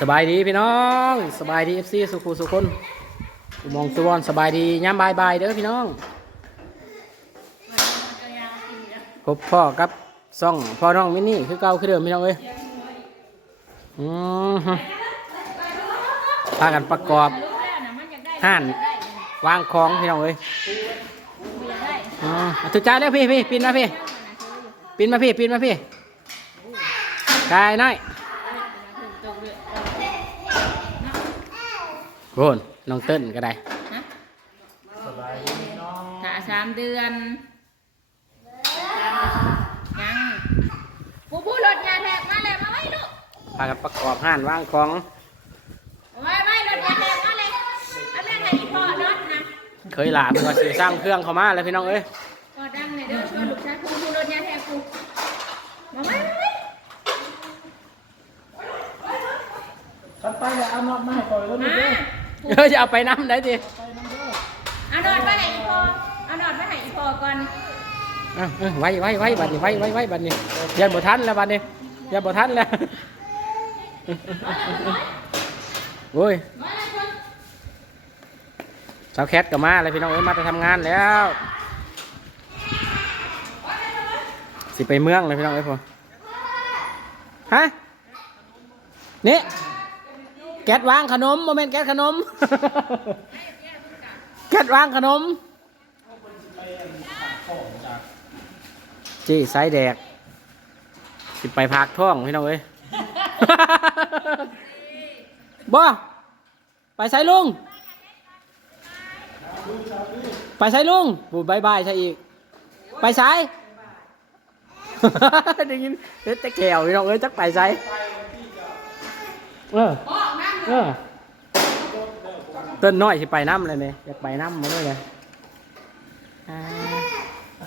สบายดีพี่น้องสบายดีเอฟซีสุขุสุคนอุโมองสุวรรณสบายดีย้ำบายบายเด้อพี่น้องพบพ่อกับซ่องพ่อน้องมินนี่คือเก่าคือเดิมพี่น้องเอ้ยอืมฮึพากันประกอบห่านวางของพี่น้องเอ้ยอ๋อถูกใจแล้วพี่พี่ปีนมาพี่ปีนมาพี่ปีนมาพี่กายน้อย โอนน้องเติ้นก็ได้ถ้าสามเดือนยังผู้ผู้รถยาแทกมาเลยมาไว้ลูกพากันประกอบห้านวางของไว้ไว้รถยาแทกมาเลยเอาแม่ไหนพ่อรถนะเคยหลาเพื่อซื้อสร้างเครื่องเข้ามาแล้วพี่น้องเอ้ยพ่อดังเลยเด้อช่วยลูกชายผู้ผู้รถยาแทกผู้มาไว้มาไว้ขันไปแล้วเอาน็อตมาให้ก่อนแล้วมานี่ เด้อเออจะเอาไปน้ำได้ดิเอานอดไปให้อีพ่อเอานอดไปให้อีพ่อก่อนอะเออไว้ไว้ไว้บัดนี้ไว้ไว้ไว้บัดนี้ยันบ่ทันแล้วบัดนี้ยันบ่ทันแล้วโอ้ยสาวแคทก็มาเลยพี่น้องเอ้ยมาจะทำงานแล้ว สิไปเมืองเลยพี่น้องเอ้ยพอฮะนี่ แก๊สวางขนมโมเมนต์แก๊สขนม แก๊สวางขนมจี้ไซแดกสิไปพากท้องพี่น้องเอ้ยบ่ไปใส่ลุง ไปใส่ลุงบูบายบายใช่อีก ไปใส่ได้ยินเฮ็ดแต่แก้วพี่น้องเอ้ยจักไปใส่เออ เออต้นน้อยสิไปน้ำเลยเนี่ยอยากไปน้ำมาเลยเลย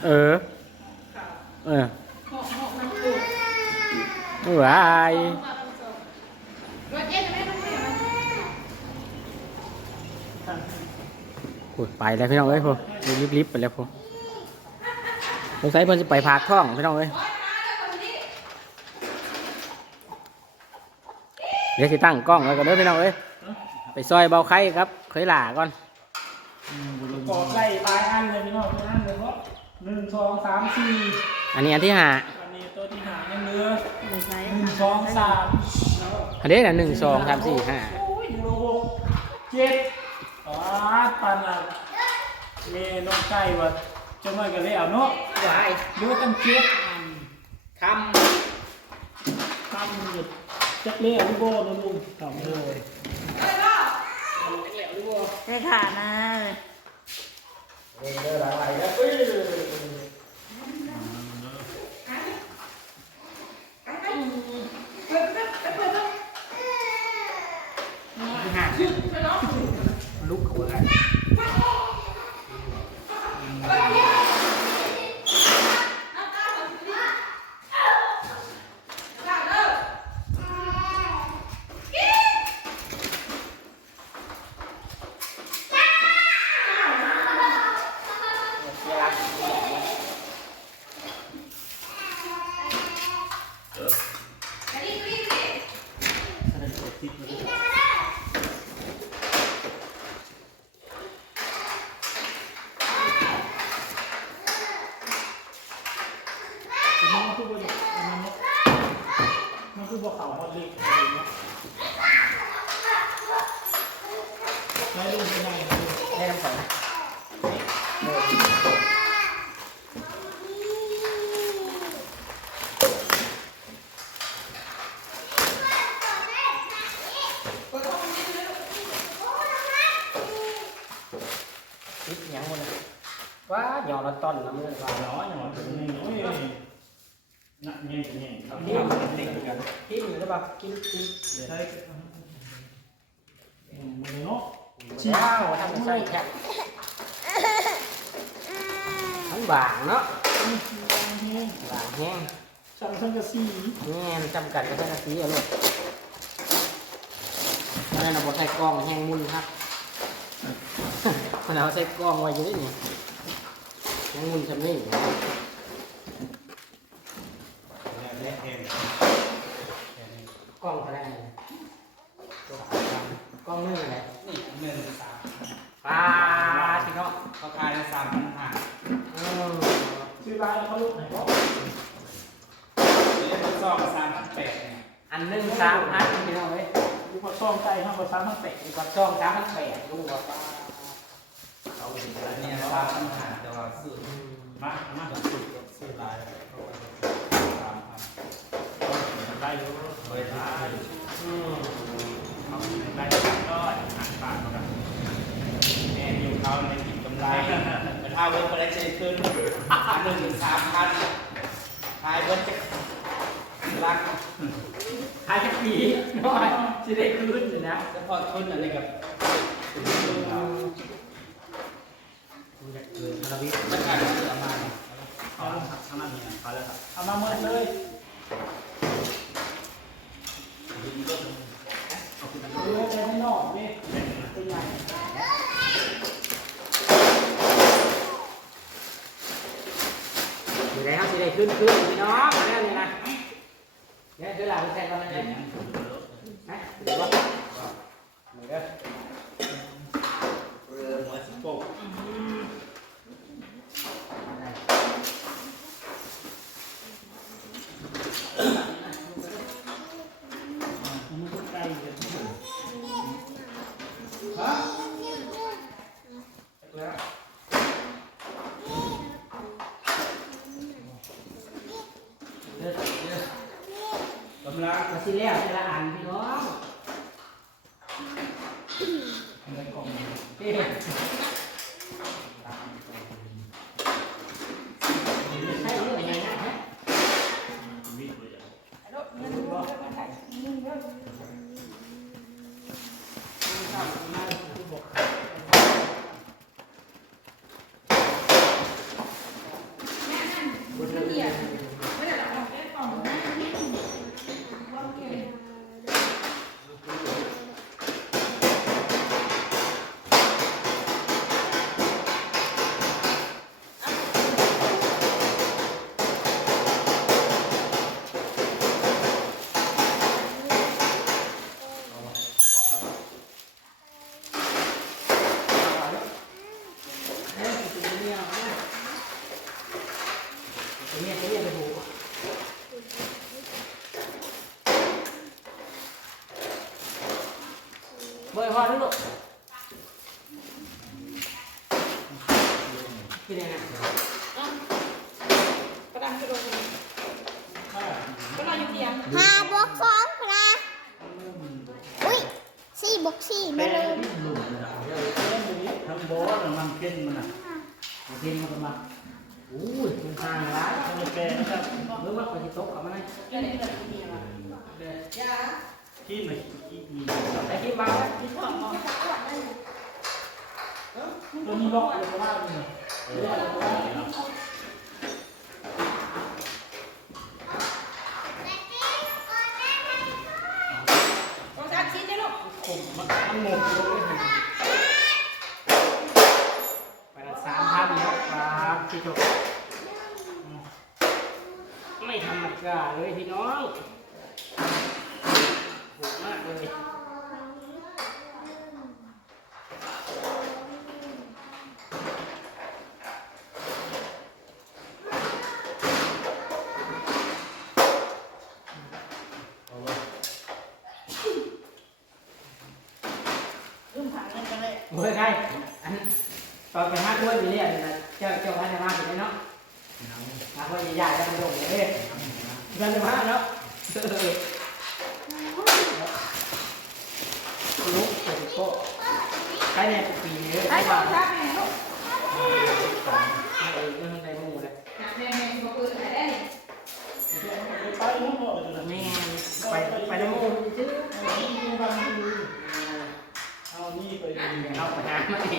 เออ เออวายรถเย็นไอไปแล้วพี่น้องเอ้ยพอรีบๆไปแล้วพอสงสัยเพิ่นจะไปพากท้องพี่น้องเอ้ยเดี๋ยวสิตั้งกล้องไว้ก่อนเด้อพี่น้องเอ้ยไปซอยเบาไข่ครับเคยหล่าก่อนกอดไล่ปลายอันเลยพี่น้องเป็นอันเลยเพราะหนึ่งสองสามสี่อันนี้อันที่ห้าอันนี้ตัวที่หายังเหลือไม่ใช่หนึ่งสองสามอันนี้น่ะหนึ่งสองสามสี่ห้าโอ้ยยูโรหกเจ็ดอ๋อปันอะเมน้องไก่ว่าจะมากันเลยเอาเนาะว้ายเหลือตั้งเจ็ดอันคทำหยุด จักเลี้ยวลูกโบ้นะลุงทำเลยใช่ค่ะนะำที่ห้าลุกหัวอะไร มันคือบ่อยอันนั้นเนาะมันคือ บ่เข่าฮอดเล็กอะไรเนาะใช้ลุ ปล่ากินกินใช้อืมมือเนาะว้าวทำเป็นไส้แคบทั้งบางเนาะบางแห้งสั่งสังกะสีแง่จำกัดกับสังกะสีเอาลูกเพราะฉะนั้นเราบอใส่กล้องแห้งมุนครับมันเอาใส่กล้องไว้อยู่นี่นี่แห้งมุนจำนี่ กล้องก็ได้ตัวกล้องมือเลยนี่หนึ่งสามปลาที่นาะเขาขายละสามพันห้าเออซื้อร้านเขาลูกไหนก็เดี๋ยวเขาซองสามพันแปดเนี่ยอันหนึ่งสามพันพี่น้องเว้ยดูพอซ่องใจห้าพอสามพันแปดอีกกว่าช่องสามพันแปดดูว่าปลาเขาเนอะไรเนี่ยสามพันห้าแต่ว่าซื้อมามากกว่ซื้อซื้อร้านเขาก็สามพันได้เยอะ เอาได้ก็หันปากมากันแนนอยู่เขาในติดกำไรแต่ถ้าเวิร์กไปได้ใช้ขึ้นอันหนึ่งสามพันทายเวิร์กจะรักขายแค่ปีน้อยจะได้คืนเลยนะเฉพาะทุนอะไรกับมันจะเกินคาราวิทมันการซื้อประมาณเอาทำนั่นนี่เอาเลยครับเอามาเมื่อเลย เออไปข้างนอกนี่เป็นไง อยู่ แล้วจะได้คืนคืนพี่น้องมาแล้วนี่นะเนี่ยคือหลักเป็นแสนตอนนั้นเองนะเดี๋ยวว่าเหมือนเดิม เรือหัวสิบหก มันก็ใกล้กัน ฮะ เลิกเลิก กำลังมาสิแล้วแต่ละอันพี่น้อง ในกล่อง เฮ้ยใช่เรื่องยังไงนะฮะ วิทย์เลย เหี่ยไม่ได้หรอกแค่กล่องนะว่าเหี่ย เฮ้ยตัวนี้เอานะตัวนี้ตัวนี้จะหูเบอร์พอทุกลูกกินยังไง กระดานกระโดดก็นอนอยู่เตียง ห้าบวกสองพนะอุ้ยสี่บวกสี่มาเลย ทั้งโบส มันเก่นมันอะกินมันมาอู้ยมันทางร้ายทั้งแกนะครับหรือว่าไปที่โต๊ะกับมันไงเดี๋ยวเดี๋ยวเดี๋ยวเมียมาขี้หน่อยขี้มีไอ้ที่บ้าไว้ที่ท้องมองตัวนี้ล็อกเลยว่าเนี่ยโอ้ชักชิ้นได้ลูกผมมันมันหมดเลย ไปละสามพันแล้ว ครับที่จบไม่ธรรมดาเลยพี่น้องถูกมากเลยลืมถามเงินกันเลยเมื่อไงอันตอนไปห้าถ้วยมีเนี่ยนะ เจ้าเจ้าพันธมาถึงไหมเนาะห้าถ้วยใหญ่ๆแล้วมันลงเลยพันธมาเนาะลุกเป็นโต๊ะใครเนี่ยปีนี้ไอ้ไอ้ขอบ้างชักแม่ลูกเออเรื่องในหมู่เลยแม่แม่บอกเออไหนได้ไปน้ำหมดเลยแม่ไปไปในหมู่ซื้อเอานี่ไปดูเอาไปหามาเอง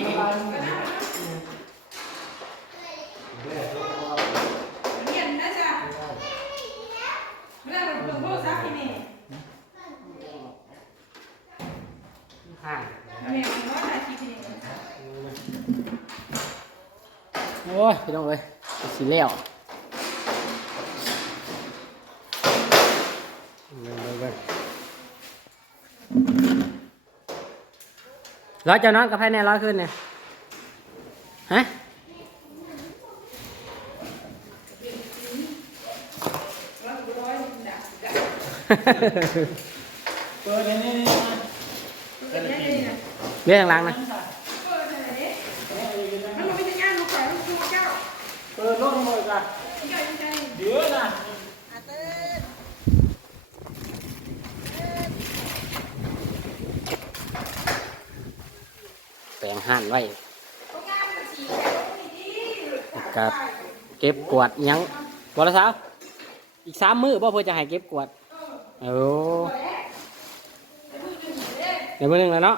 ยพี่น้องเลยสีแลี้วร้อยเจะน้องกับไพ่แน่ร้อยขึ้นเนี่ยฮะเปิดนี่นี่นี่เบี้ยทางล่างนะ ห่านไว้โรงงานมันฉีดดีกับเก็บกวาดหยังบอละสาวอีกสามมือบ่เพื่อจะให้เก็บกวาดโอ้เดี๋ยวมือหนึ่งแล้วเนาะ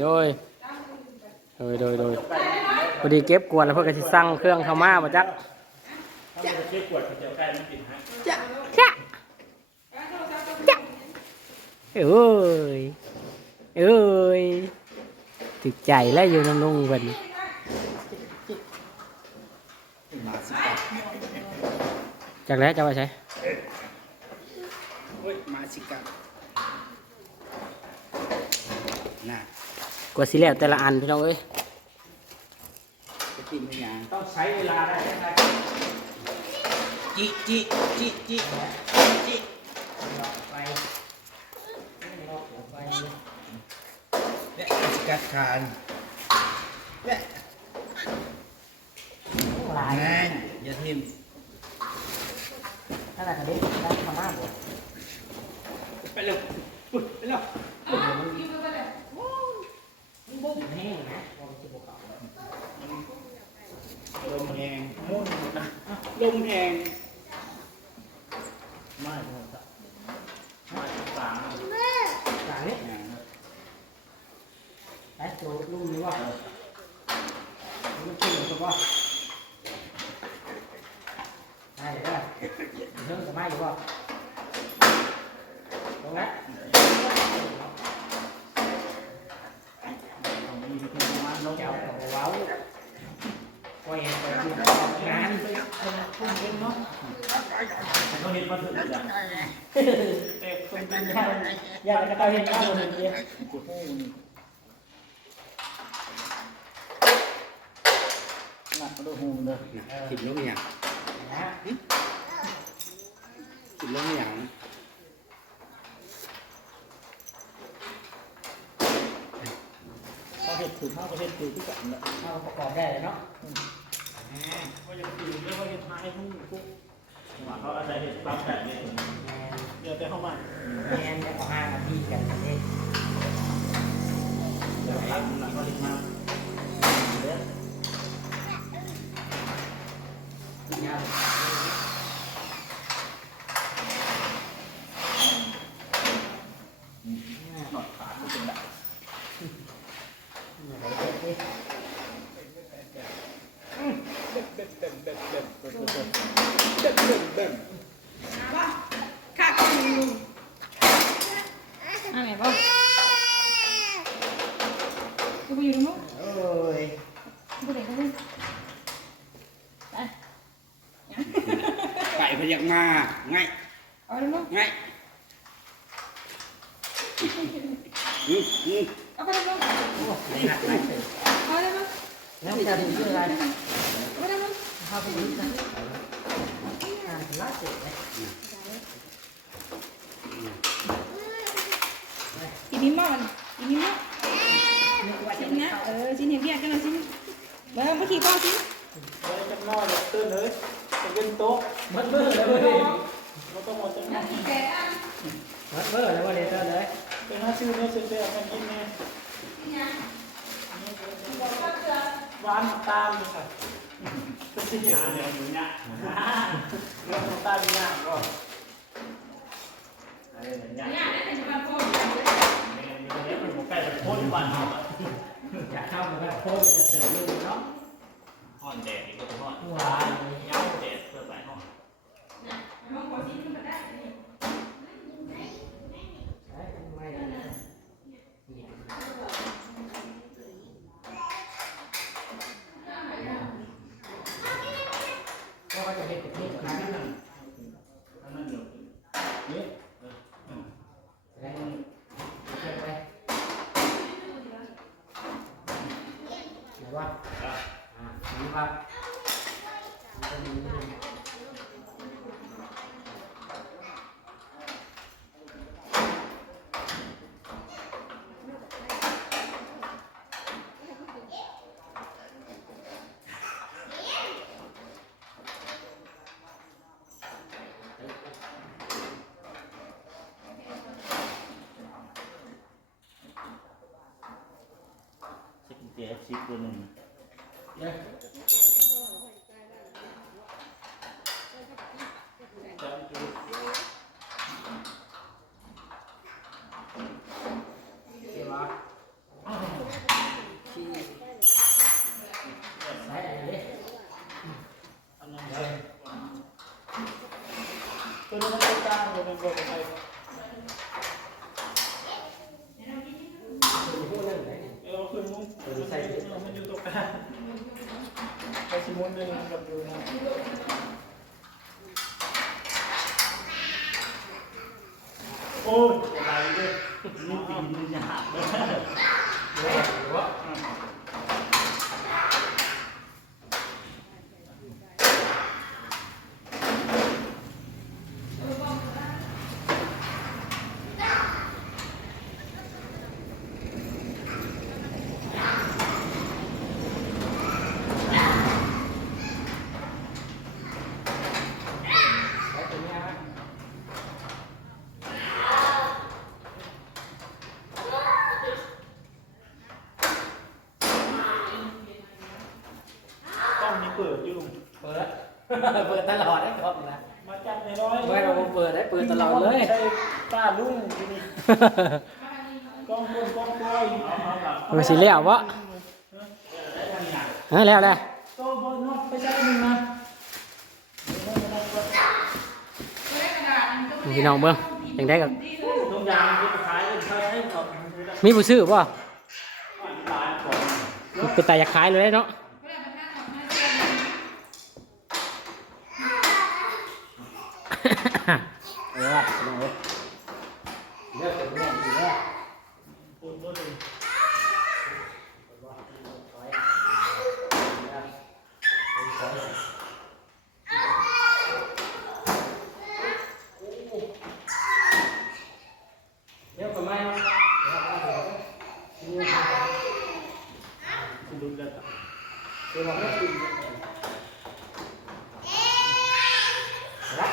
โดยโดยโดยโดยพอดีเก็บกวาดแล้วเพื่อจะสั่งเครื่องเข้ามาบ่จักถ้ามันจะเช็คกวดเดี๋ยวใกล้มันติดให้จ้ะจ้ะจ้ะเอ้ยเอ้ย ติดใจแล้วอยู่น้ำลุงเพิ่นมาสิกัดจากแล้วจะว่าใช้เฮ้ยมาสิกัดน่ะกว่าสิแล้วแต่ละอันพี่น้องเอ้ยจะกินไม่ยังต้องใช้เวลาได้นะครับจิจิจิจิจิ ไป เนี่ยมาสิ กัดคานเนี่ยหลายนั่นอย่าทิมนั่นแหละครับเด็กได้ทำหน้าบ่ไปเร็วอุ๊ยไปเร็วบุ้มแห้งนะบ่สิบ่เข้าลมแหงมุ่นนะลมแหง ไม่หมดอะไม่สาม หลังนี้ อย่าง ไอ้ตัวลุงนี่ว่ามันกินกับว่าได้เด้อ เรื่องกับไม้อยู่บ่ตรงนั้นของมีที่เป็นประมาณลงเจ้าก็บ่เว้าปล่อย กอยากจะไปเห็นหน้าคนเดียวกูโอ้ยหนักมาดูหูเลยน่ะทิมลงอย่างนะทิมลงอย่างเขาเห็ดถือเขาก็เห็ดถือที่กันแหละเอาประกอบได้เลยเนาะเขาจะถือเรียกว่าเห็ดท้ายหุ้งปุ๊บว่าเขาอาจจะเห็ดปรับแบบนี้แมนเดี๋ยวแต่เข้ามาแมนแล้วก็ห้านาทีกันเองเดี๋ยวตัดหลังก็รีบมาเดี๋ยวยาว หนอดขาดก็เป็นแบบ ขาดคุณลุงอะไรบ้างกูไปอยู่ตรงนู้น โอ้ย กูไปไหนกันเลยไป ไก่พยักมาไง เอาตรงนู้น ไงอืมอืม เอาไปตรงนู้น หนักหลายเส้น เอาตรงนู้น แล้วจะถึงชื่ออะไร เอาไปตรงนู้น เข้าไปดูกันอ่าล่าสุดเลย กินนิ้มบ้างกินนิ้มบ้างชิ้นนะเออชิ้นเห็นเบี้ยกันเลยชิ้นเบิ้งไปขี่ป้อชิ้น เดี๋ยวจะน้อยเลยตื่นเลยจะเป็นโต๊ะ มัดเบอร์แล้วเว้ยเราต้องมาจะนั่แกะอันมัดเบอร์แล้วเว้ยเลยเตอร์เลยเป็นห้าชื่อเนี่ยเฉยๆมันกินเนี่ยหวานตามเลยค่ะเป็นสิ่งที่เดียอยู่เนี่ยเรื่องตาเนี่ยก็อะไรเนี่ยเนี่ยนั่นเป็นบางคนเนี่ยมันใกล้จะพ้นวันเนาอยากเข้ามาแบบโค้งจะเสริมลูกเนาะห่อนแดดอีกก็ห่อนหวานเย้าแดดเพื่อใส่ห่อน ได้ไม่ก็จะเป็นแบบนี้ครั้งนึง นั่นอยู่นี่ แล้วเก็บไปไหนวะอ่านี่ครับนี่ ฟชิปตัวหนึ่งจับดู เดี๋ยวว่าที่ใส่อะไรดิ อันนั้นใช่ตัวนี้มันเป็นกลางตัวนี้เป็นใคร ผู้หนึ่งไหน เออขึ้นมุ้งใส่มันอยู่ตรงกลางไปชิมุนเลยกับดูนะ โอ้ยอะไรด้วยนี่ตีนนี่ยากเลย แม่หรือว่า ต้องมี เปิดอยู่เปิด เปิดตลอดได้ครับนะมาจับในร้อยไม่เราเปิดได้เปิดตลอดเลยใช่ป้าลุงที่นี่กองคนกองกอยเอาเอาหลับมันสิเลี้ยววะเออแล้วแล้วโตบนนอกไปใช้หนึ่งนะพี่น้องเบิ้งยังได้กับตรงยางที่ขายเป็นใช้ให้กับมีผู้ซื้อป่ะตายของเป็นตายอยากขายเลยเนาะ เออพี่น้องเอ้ยเลือกเป็นแม่ดีแล้ว ปูนบน เดี๋ยวกับไม้เนาะ คุณดูกัน เดี๋ยวบอกไม่กินรัก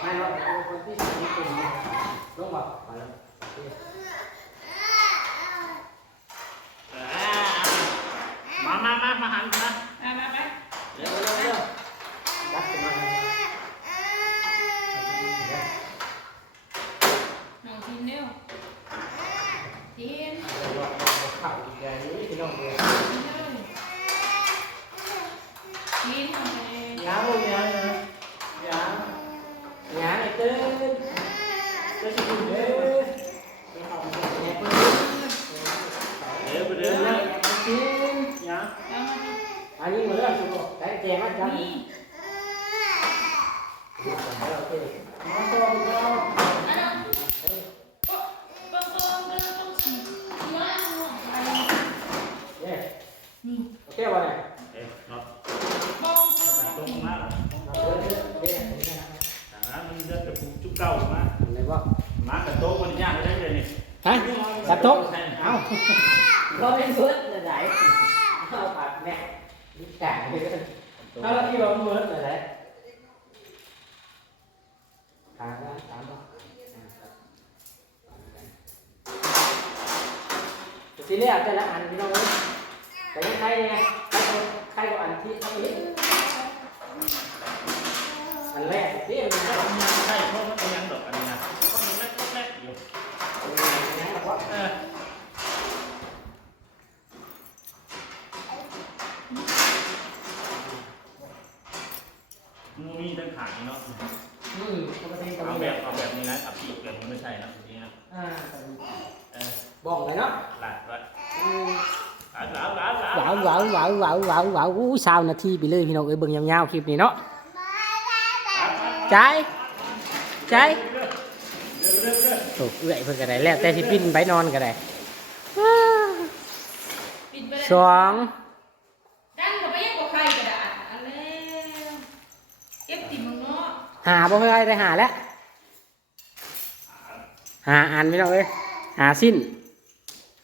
ไม่เนาะคนที่สนิทกันลงมาไปแล้ว มามามามาหันนะ เร็วเร็วเร็วรักกันมา น้องทีนเร็วทีน ข่าวอีกอย่างนี้พี่น้องเอ้ย ทีนทำไป ยาวเลยยาวเลยยาว งานไอ้เต้น จะชิมเด้อ แง่เพิ่น เด้อไป เดิ เด้ น อ เลยกิน ยาว แล้วมา อันนี้มาเรื่องสมุนไก่แจงมันจัง นี่ โอเค มาต่อไปเรา อันนั้นโอ้โอ้โอ้โอ้ต้องสีย้อนหัวไป เนี่ย นี่ โอเควะเนี่ย เอ๊ะเนาะ บอง ตรงมา เราเดินเดินเดินเดิน อ่ามันจะจะจุกเก่ามา อะไรวะ มากับโต๊ะมันยากได้เลยนี่ ฮะกระทบ เราเป็นสุดเลยไหนเอาปากแม่นี่แก่เลยถ้าเราที่เราเมิร์ดเลยไหนถามนะถามว่าทีแรกแต่ละอันพี่น้องแต่ยังใครเนี่ยใครก็ใครก็อันที่อันนี้อันแรกที่มัน ใช่เพราะมันยังดอกอันนี้นะเพราะมันแรกแรกอยู่ เออมูมีตั้งขายเนาะ อืมปกติก็ เอา มี แบ แบบ บ เอาแบบนี้นะเอาปีกแบบนี้ไม่ใช่นะทีนี้นะ อ่า เออ บ้องเลยเนาะ หลัดไว้หลัดหลัดหลัดหลัด ว้าวว้าวว้าวว้าวว้าวว้าวอู้สาวนาทีไปเลยพี่น้องเอ้ยเบิ่งยาวๆคลิปนี้เนาะใจใจโอ้เอื้อยเพิ่นก็ได้แล้วแต่สิปิ้นไปนอนก็ได้สองดันเข้าไปยังกว่าใครกระดาษอันแล้วเก็บติมึงเนาะหาบ่เคยได้หาแล้วหาอันพี่น้องเอ้ยหาสิ้น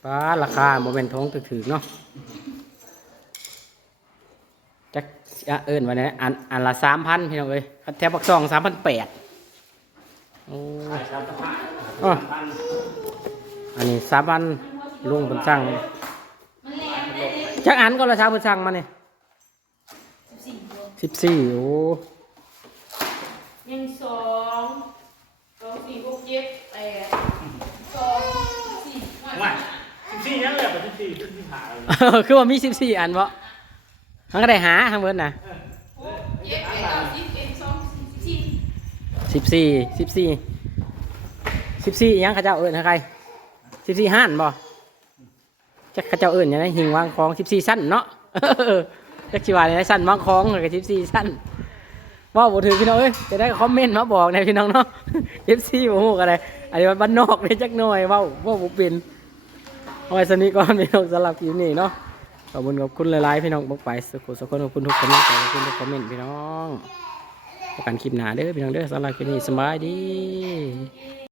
ป้าราคาบ่แม่นทงถึกๆเนาะจักอะ เอิ้นว่าไงอันอันละ3,000พี่น้องเอ้ยแถวปักซอง3,800โอ้ขายสามพันอ๋อพันอันนี้สามพันลุงเพิ่นสั่งมันแรงได้เลยจักอันก็ละเช้าเพิ่นสั่งมานี่สิบสี่ตัวสิบสี่โอ้ยังสองสองสี่หกเจ็ดแปดสองสี่ไม่สิบสี่ยังเหลือไปสิบสี่สิบสี่หาเลยคือว่ามีสิบสี่อันบ่ ทั้งก็ได้หาทั้งเบิดนะเจ็ดแปดเก้าสิบเอ็ดสองสี่สิบสี่สิบสี่สิบสี่ยังข้าเจ้าเอิ้นใครสิบสี่ห้านบ่จักเข้าเจ้าเอิ้นหยังไงหิงวางของสิบสี่สั้นเนาะจักสิว่าในสั้นวางของกับสิบสี่สั้นว่าบ่ถือพี่น้องเอ้ยจะได้คอมเมนต์มาบอกในพี่น้องเนาะสิบสี่บ่ฮู้กันเลยอันนี้มันบ้านนอกเลยจักหน่อยว้าว้าบ่เป็นเอาไว้สนี้ก่อนพี่น้องสำหรับคลิปนี้เนาะ ขอบคุณขอบคุณหลายๆพี่น้องบอกไปสุขสุขคนขอบคุณทุกคอมเมนต์ขอบคุณทุกคอมเมนต์พี่น้องประกันคลิปหนาเด้อพี่น้องเด้อสำหรับคลิปนี้สบายดี